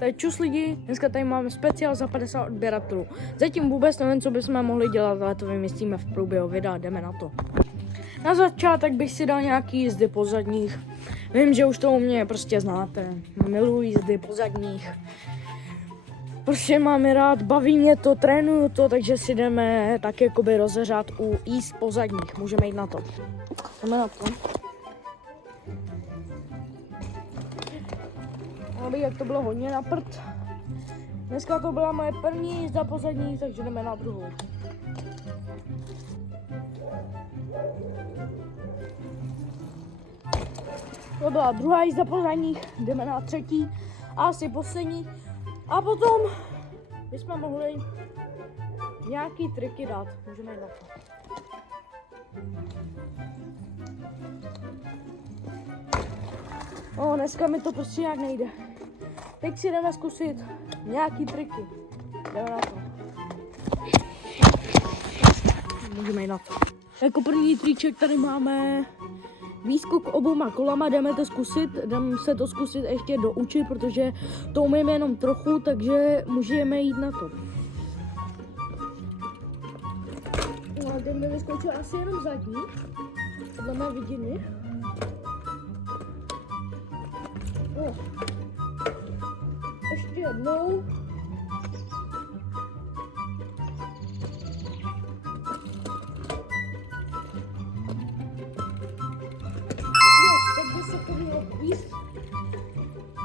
To je čus lidi, dneska tady máme speciál za 50 odběratelů. Zatím vůbec nevím, co bychom mohli dělat, ale to vymyslíme v průběhu videa, jdeme na to. Na začátek bych si dal nějaký jízdy po zadních. Vím, že už to u mě prostě znáte. Miluji jízdy po zadních. Prostě mám je rád, baví mě to, trénuju to, takže si jdeme tak jakoby rozeřát u jízd po zadních. Můžeme jít na to. Jdeme na to. Aby jak to bylo hodně na prd. Dneska to byla moje první jízda po zadních, takže jdeme na druhou. To byla druhá jízda po zadních, jdeme na třetí a asi poslední. A potom bychom mohli nějaký triky dát. Můžeme jít na to. Dneska mi to prostě nějak nejde. Teď si jdeme zkusit nějaký triky. Jdeme na to. Můžeme jít na to. Jako první triček tady máme výskok obouma kolama, jdeme se to zkusit ještě doučit, protože to umím jenom trochu, takže můžeme jít na to. No, ten mi vyskočil asi jenom zadní, podle mé vidiny. No. Ještě jednou. Tak by se to mělo víc.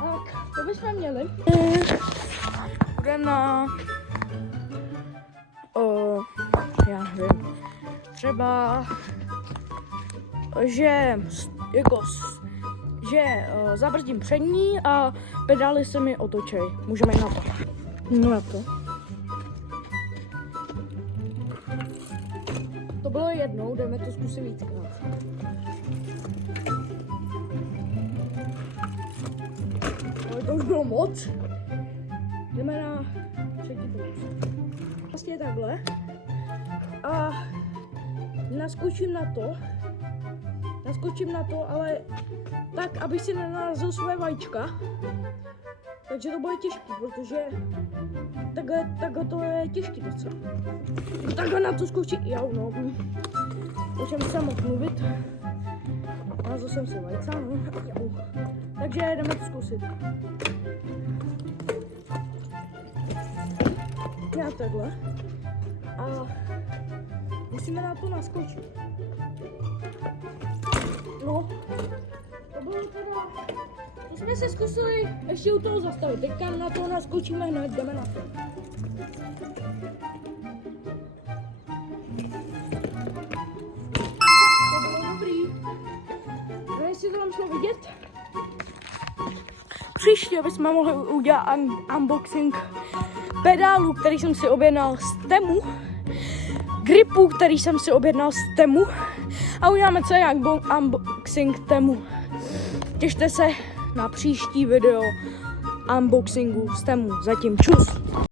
Tak, to bychom měli. Budeme na... já nevím. Třeba... že zabrzdím přední a pedály se mi otočej. Můžeme jít na to. No na to. To bylo jednou, jdeme to zkusit víckrát. Ale to už bylo moc. Jdeme na třetí pokus. Vlastně takhle. A naskočím na to, ale tak, abych si nenarazil svoje vajíčka. Takže to bude těžký, protože takhle to je těžký docela. Takhle na to skočit, o čem jsem mohl mluvit. Narazil jsem si vajca, Takže jdeme to zkusit. Já takhle. A musíme na to naskočit. No, to bylo teda, to jsme se zkusili ještě u toho zastavit, teďka na to naskočíme hned, jdeme na to. To bylo dobrý. No, jestli to tam šlo vidět. Příště bychom mohli udělat unboxing pedálu, který jsem si objednal z Temu, gripu, který jsem si objednal z Temu, a uděláme celý unboxing Temu. Těšte se na příští video unboxingu z Temu. Zatím čus.